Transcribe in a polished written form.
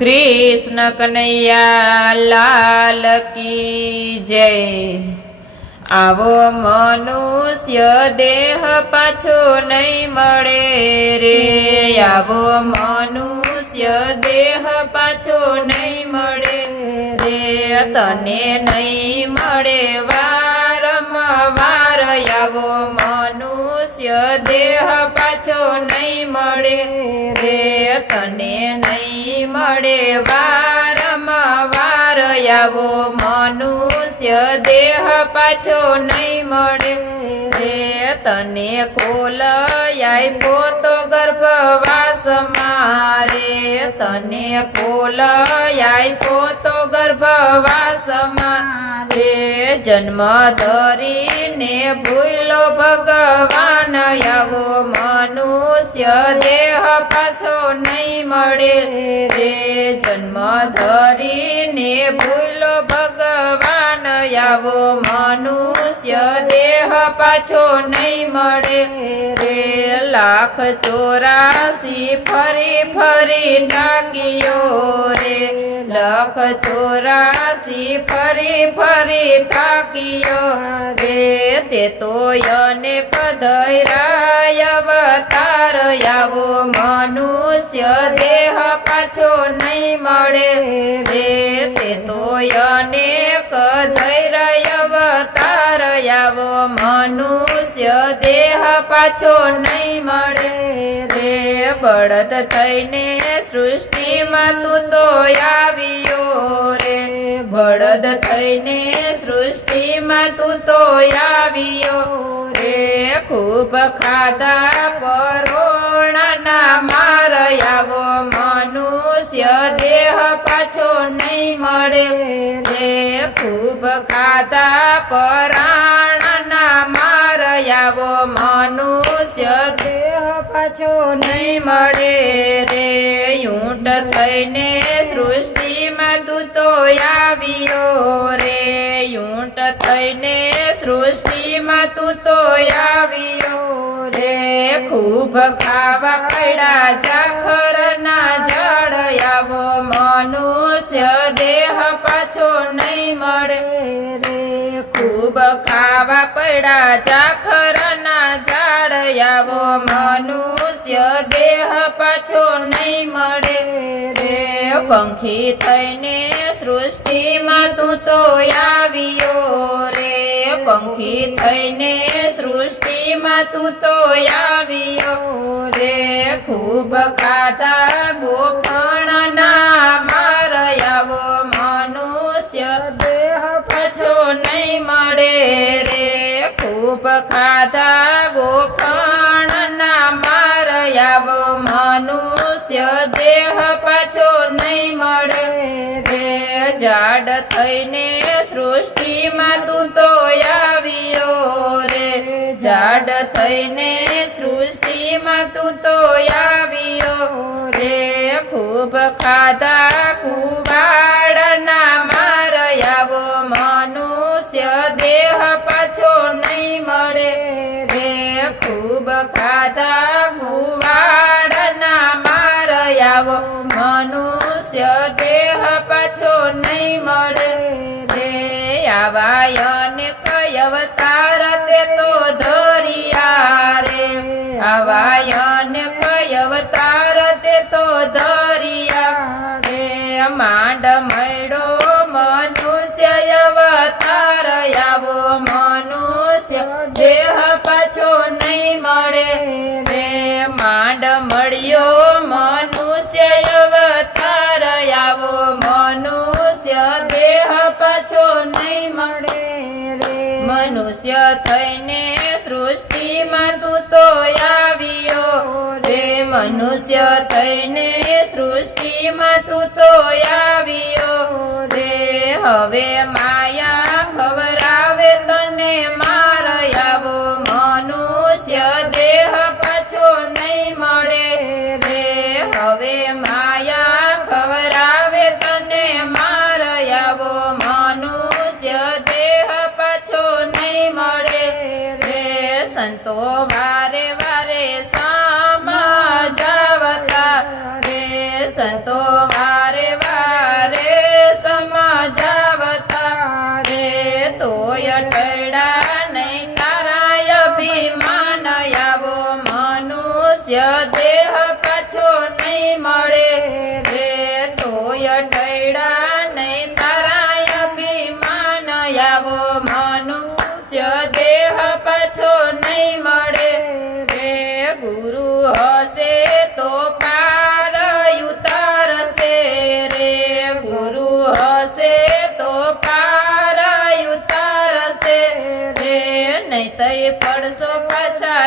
कृष्ण कन्हैया लाल की जय। आवो मनुष्य देह पाछो नहीं मळे रे, आवो मनुष्य देह पाछो नहीं मळे रे, तने नहीं मळे वारंवार। आवो मनुष्य देह पाछो नहीं मळे रे, तने नहीं मळे वारंवार। आवो मनुष्य देह पाछो नहीं मळे रे, तने कोल आप्यो तो गर्भवास मारे, तने कोल आप्यो तो गर्भवास मारे। जन्म धरीने भूलो भगवान, आवो मनुष्य देह पाछो नहीं मळे रे, जन्म धरीने भूलो भगवान, आवो मनुष्य देह पाछो नहीं मळे रे। 1,84 फरी फरी ठाकियो रे, 1,84 फरी फरी थाकियो रे, ते तो अनेक धैर्य अवतार। आवो मनुष्य देह पाछो नहीं मळे रे, ते तो अनेक धैर्य अवतार। आवो मनुष्य देह पाछो नहीं मळे रे, बळद थईने सृष्टिमां तू तो आव्यो रे, बळद थईने सृष्टिमां तू तो आव्यो रे। खूब खाधा परोणाना मार, आवो मनुष्य देह पाछो नहीं मळे रे, खूब खाधा पराणाना मार। आवो मनुष्य देह पाछो नहीं मळे रे, ऊंट थईने सृष्टिमां तू तो आव्यो रे, ऊंट थईने सृष्टिमां तू तो आव्यो रे। खूब खावा पड्या जाखरना झाड, आवो मनुष्य देह पाछो नहीं मळे रे, खूब खावा पड्या जाखरना झाड, आवो मनुष्य देह पाछो नहीं मळे रे। पंखी थईने सृष्टिमां तू तो आव्यो रे, पंखी थईने सृष्टिमां तू तो आव्यो रे। खूब खाधा गोफणना मार, आवो मनुष्य देह पाछो नहीं मळे रे, खूब खाधा गोफणना मार। आवो मनुष्य देह पाछो नहीं मळे रे, जाड थईने सृष्टिमां तू तो आव्यो रे, जाड थईने सृष्टिमां तू तो आव्यो रे। खूब खाधा कुवाडना मार, आवो मनुष्य देह पाछो नहीं मळे रे, खूब खाधा कुवाडना मार। आवो मनुष्य देह पाछो नहीं मळे रे, आवा अनेक अवतार ते तो धरिया रे, आवा अनेक अवतार ते तो धरिया रे। मांड मळ्यो मनुष्य अवतार, आवो मनुष्य देह पाछो नहीं मळे रे, मांड मळ्यो मनुष्य अवतार, आवो मनुष्य देह पाछो नहीं मळे रे। मनुष्य थईने सृष्टिमां तू तो आव्यो रे, मनुष्य थईने सृष्टिमां तू तो आव्यो रे। हवे माया खवरावे तने मार, आवो मनुष्य देह पाछो नहीं मळे रे, हवे माया खवरावे तने मार। आवो मनुष्य देह पाछो नहीं मळे रे, संतो वारे वारे समजावता रे, संतो वारे પડશો પાછા